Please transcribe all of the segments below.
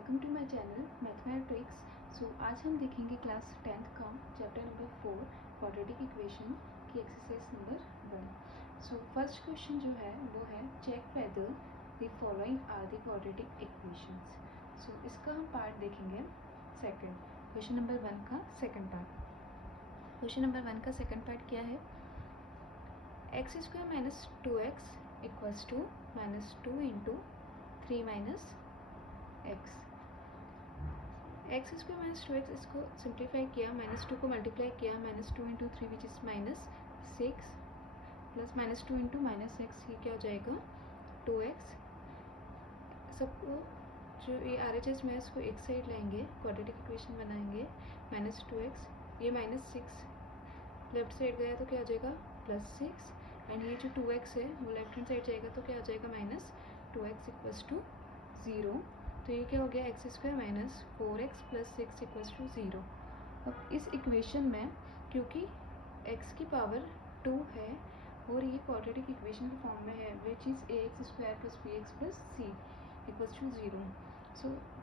Welcome to my channel mathematics. आज हम देखेंगे क्लास 10th का चैप्टर नंबर 4 क्वाड्रेटिक इक्वेशन की एक्सरसाइज नंबर 1। फर्स्ट क्वेश्चन जो है वो है check whether the following are the quadratic equations. इसका हम पार्ट देखेंगे सेकंड, क्वेश्चन नंबर 1 का सेकंड पार्ट। क्वेश्चन नंबर 1 का सेकंड पार्ट क्या है? X square minus 2x equals to -2 into 3 minus x. X square minus 2x, इसको simplify किया, -2 को मल्टीप्लाई किया, -2 into 3 which is -6 plus -2 into -x, ये क्या हो जाएगा 2x। सबको जो ये RHS में है इसको एक साइड लाएंगे, क्वाड्रेटिक इक्वेशन बनाएंगे। -2x, ये -6 लेफ्ट साइड गया तो क्या हो जाएगा +6, एंड ये जो 2x है वो लेफ्ट हैंड साइड जाएगा तो क्या हो जाएगा -2x इक्वल्स टू 0। तो ये क्या हो गया x square minus 4x plus 6 equals to 0। अब इस इक्वेशन में क्योंकि x की पावर 2 है और ये क्वाड्रेटिक इक्वेशन के फॉर्म में है which is ax square plus bx plus c equals to 0।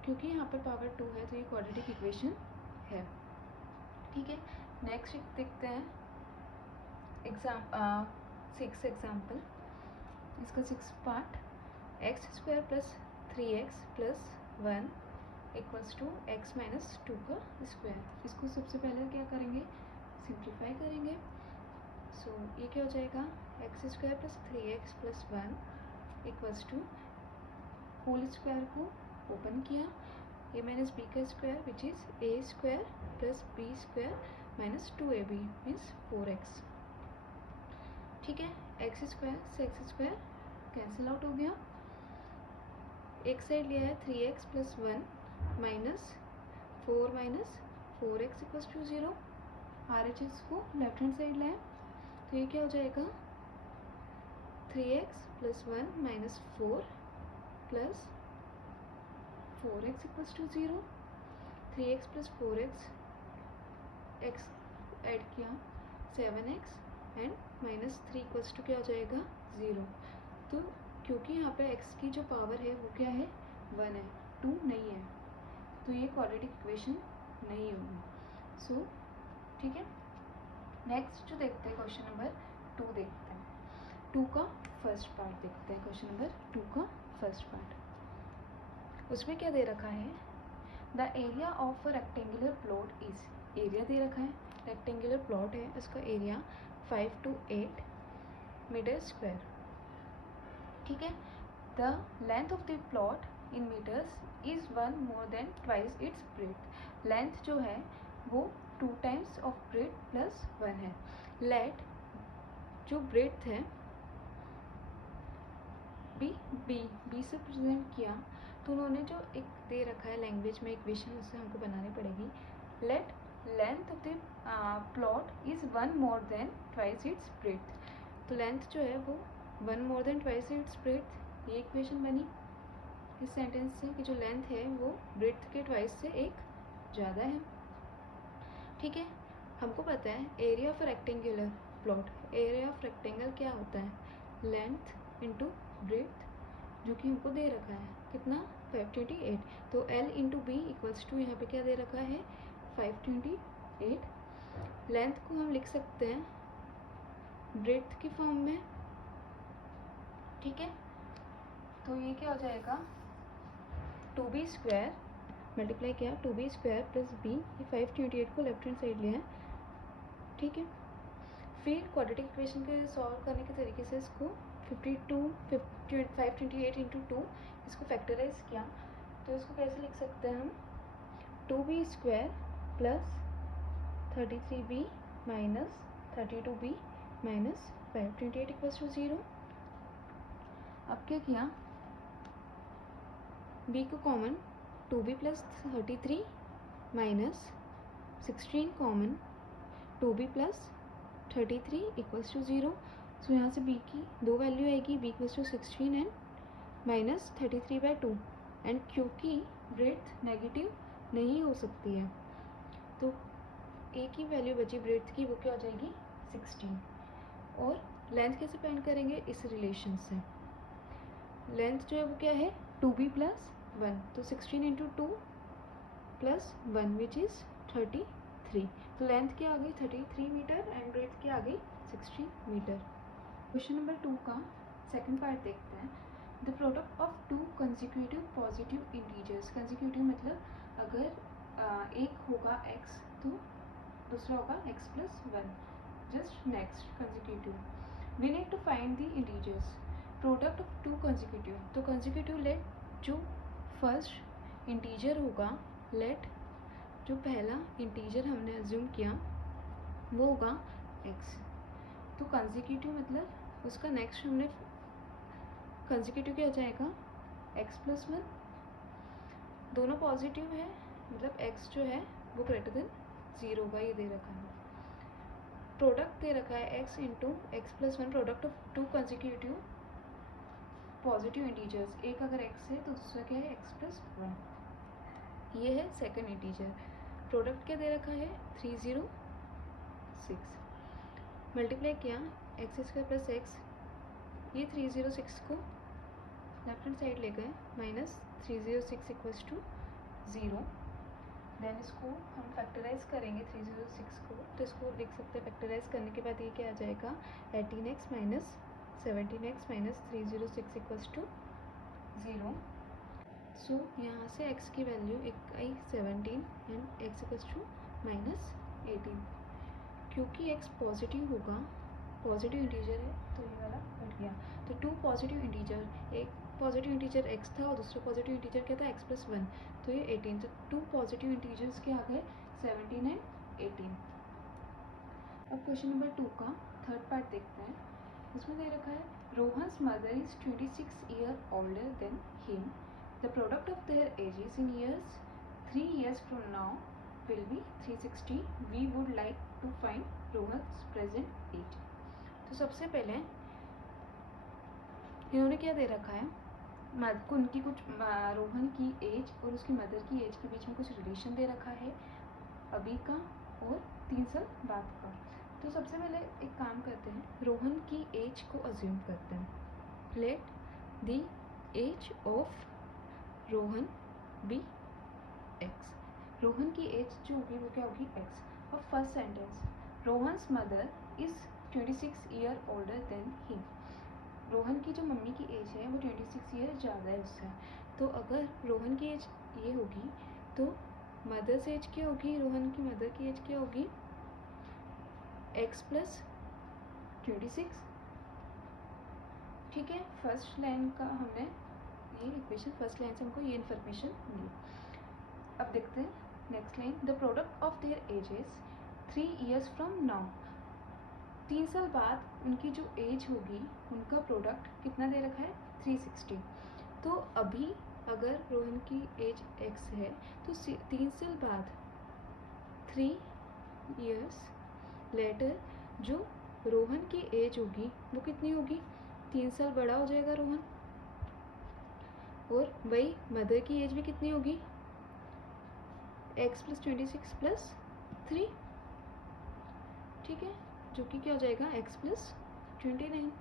क्योंकि यहाँ पर पावर 2 है तो ये क्वाड्रेटिक इक्वेशन है। ठीक है, नेक्स्ट देखते हैं सिक्स एग्जाम्पल। इसका 6 part, x square plus 3x plus 1 equals to x minus 2 का स्क्वायर। इसको सबसे पहले क्या करेंगे, सिंप्लीफाई करेंगे। ये क्या हो जाएगा x square plus 3x plus 1 equals to whole square को ओपन किया, a माइनस बी का square which is a square plus b square minus 2ab means 4x। ठीक है, एक्स स्क्वायर से एक्स स्क्वायर कैंसिल आउट हो गया। एक side लिया है 3x plus 1 minus 4x equals to 0। RHS को लेफ्ट हैंड साइड लाए तो ये क्या हो जाएगा 3x plus 1 minus 4 plus 4x equals to 0। 3x plus 4x x add किया 7x एंड -3 इक्वल्स टू क्या हो जाएगा 0। तो क्योंकि यहाँ पे x की जो पावर है वो क्या है 1 है, 2 नहीं है, तो ये क्वाड्रेटिक इक्वेशन नहीं होगी। ठीक है, नेक्स्ट जो देखते हैं क्वेश्चन नंबर 2 देखते हैं। 2 का फर्स्ट पार्ट देखते हैं, क्वेश्चन नंबर 2 का फर्स्ट पार्ट। उसमें क्या दे रखा है, the area of a rectangular plot is, area दे रखा है, रेक्टेंगुलर प्लॉट है, उसका एरिया 5 to 8 मीटर स्क्वायर। ठीक है, the length of the plot in meters is 1 more than twice its breadth. Length जो है वो 2 टाइम्स ऑफ ब्रेथ प्लस 1 है। लेट जो ब्रेथ है बी से प्रेजेंट किया, तो उन्होंने जो एक दे रखा है लैंग्वेज में इक्वेशन, उससे हमको बनानी पड़ेगी। Late length of the plot is 1 more than twice its breath. तो लेंथ जो है वो 1 more than twice its breath, ये इक्वेशन बनी इस सेंटेंस से कि जो लेंथ है वो ब्रेथ के ट्वाइस से एक ज़्यादा है। ठीक है, हमको पता है area of rectangular plot, area of rectangle क्या होता है लेंथ इंटू ब्रेथ, जो कि हमको दे रखा है कितना 528। तो L into b equals to यहाँ पे क्या दे रखा है 528। लेंथ को हम लिख सकते हैं ब्रेथ की फॉर्म में। ठीक है, तो ये क्या हो जाएगा 2b स्क्वायर मल्टीप्लाई किया 2b स्क्वायर प्लस b, ये 528 को लेफ्ट हैंड साइड लिया है। ठीक है, फिर क्वाड्रेटिक इक्वेशन के सॉल्व करने के तरीके से इसको 528 इंटू 2 इसको फैक्टराइज किया, तो इसको कैसे लिख सकते हैं हम 2b square plus 33b minus 32b minus 528 equals to 0। अब क्या किया, b को common 2b plus 33 minus 16 common 2b plus 33 equals to 0। So यहाँ से b की 2 वैल्यू आएगी, b equals to 16 and minus 33/2। And क्योंकि ब्रेथ नेगेटिव नहीं हो सकती है तो a की वैल्यू बची ब्रेथ की, वो क्या हो जाएगी 16। और लेंथ कैसे फाइंड करेंगे, इस रिलेशन से। लेंथ जो है वो क्या है 2b प्लस 1, तो 16 इंटू 2 प्लस 1 विच इज़ 33। तो लेंथ क्या आ गई 33 मीटर एंड ब्रेथ क्या आ गई 16 मीटर। क्वेश्चन नंबर 2 का सेकंड पार्ट देखते हैं। The product of two consecutive positive integers. Consecutive मतलब अगर एक होगा x तो दूसरा होगा x plus 1, just next consecutive. We need to find the integers. Product of two consecutive, तो कंसेक्यूटिव लेट जो फर्स्ट इंटीजर होगा, लेट जो पहला इंटीजर हमने अज्यूम किया वो होगा x। तो कंसेक्यूटिव मतलब उसका नेक्स्ट हमने कंसेक्यूटिव क्या हो जाएगा x प्लस 1, दोनों पॉजिटिव है मतलब x जो है वो ग्रेटर देन 0 होगा, ये दे रखा है। प्रोडक्ट दे रखा है x into x plus 1, product of two consecutive positive integers. एक अगर x है तो दूसरा क्या है x प्लस 1, ये है सेकंड इंटीजर। प्रोडक्ट क्या दे रखा है 306, मल्टीप्लाई किया एक्स स्क्वायर प्लस एक्स, ये 306 को लेफ्ट हैंड साइड ले गए, माइनस 306 इक्वल्स टू 0। देन इसको हम फैक्टराइज करेंगे 306 को, तो इसको लिख सकते हैं फैक्टराइज करने के बाद ये क्या आ जाएगा 18x minus 17x minus 306 equals to 0। So यहाँ से x की वैल्यू एक आई 17 and x equals to minus 18। क्योंकि x पॉजिटिव होगा, पॉजिटिव इंटीजर है तो ये वाला हट गया। तो टू पॉजिटिव इंटीजर, एक पॉजिटिव इंटीजर x था और दूसरा पॉजिटिव इंटीजर क्या था x प्लस 1, तो ये 18। तो टू पॉजिटिव इंटीजर्स क्या आ गए 17 एंड 18। अब क्वेश्चन नंबर 2 का थर्ड पार्ट देखते हैं। इसमें दे रखा है Rohan's mother is 26 year older than him, the product of their ages in years 3 years from now will be 360. We would like to find Rohan's present age. तो सबसे पहले इन्होंने क्या दे रखा है, उनकी कुछ रोहन की एज और उसकी मदर की एज के बीच में कुछ रिलेशन दे रखा है अभी का और 3 साल बाद का। तो सबसे पहले एक काम करते हैं, रोहन की एज को अज्यूम करते हैं। Let the age of Rohan be x. Rohan की एज जो होगी वो क्या होगी एक्स। और first sentence, Rohan's mother is 26 year older than him. Rohan की जो मम्मी की एज है वो 26 ईयर ज़्यादा है उससे। तो अगर रोहन की एज ये होगी तो मदर्स एज क्या होगी, रोहन की मदर की एज क्या होगी x प्लस 26। ठीक है, फर्स्ट लाइन का हमने ये इक्वेशन, फर्स्ट लाइन से हमको ये इन्फॉर्मेशन मिली। अब देखते हैं next line, the product of their edges 3 years from now. 3 साल बाद उनकी जो एज होगी उनका प्रोडक्ट कितना दे रखा है 360। तो अभी अगर रोहन की एज x है तो 3 साल बाद 3 years लेटर जो रोहन की एज होगी वो कितनी होगी, 3 साल बड़ा हो जाएगा रोहन, और वही मदर की एज भी कितनी होगी x प्लस 26 प्लस 3। ठीक है, जो कि क्या हो जाएगा x प्लस 29।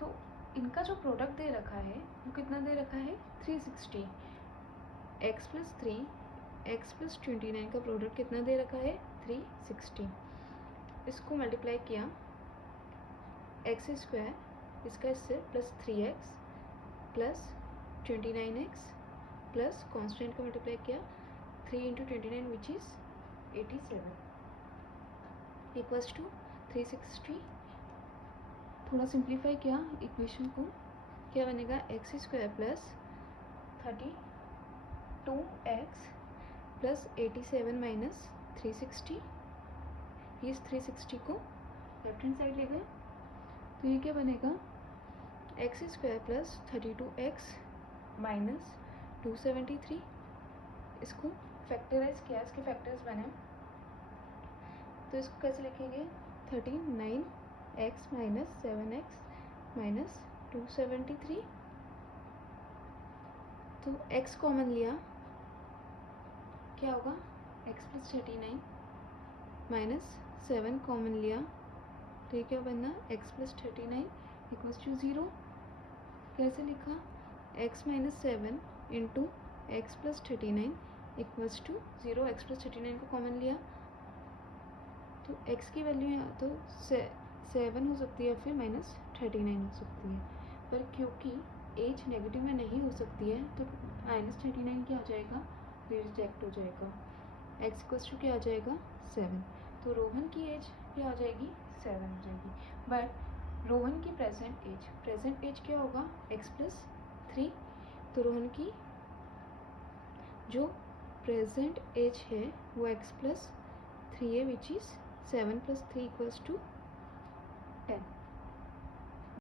तो इनका जो प्रोडक्ट दे रखा है वो कितना दे रखा है 360। x प्लस 3 x प्लस 29 का प्रोडक्ट कितना दे रखा है 360। इसको मल्टीप्लाई किया एक्स स्क्वायर, इसका इससे plus 3x plus 29x plus constant का मल्टीप्लाई किया 3 into 29 which is 87 equals to 360। थोड़ा सिंप्लीफाई किया इक्वेशन को, क्या बनेगा x square plus 32x plus 87 minus 360। इस 360 को लेफ्ट हैंड साइड ले गए तो ये क्या बनेगा x square plus 32x minus 273। इसको फैक्टराइज किया, इसके फैक्टर्स बने, तो इसको कैसे लिखेंगे 39x माइनस 7x माइनस 273। तो x कॉमन लिया, क्या होगा x प्लस 39 माइनस 7 कॉमन लिया तो ये क्या बनना x प्लस 39 इक्वल्स टू 0। कैसे लिखा x minus 7 into x plus 39 equals to 0। X plus 39 को कॉमन लिया तो x की वैल्यू या तो 7 हो सकती है फिर -39 हो सकती है, पर क्योंकि एज नेगेटिव में नहीं हो सकती है तो -39 क्या हो जाएगा, रिजेक्ट हो जाएगा। x इक्वल्स टू क्या आ जाएगा 7, तो रोहन की एज क्या हो जाएगी 7 हो जाएगी। बट रोहन की प्रेजेंट एज क्या होगा x प्लस 3, तो रोहन की जो प्रेजेंट एज है वो x प्लस 3 है विच इज़ 7 + 3 = 10।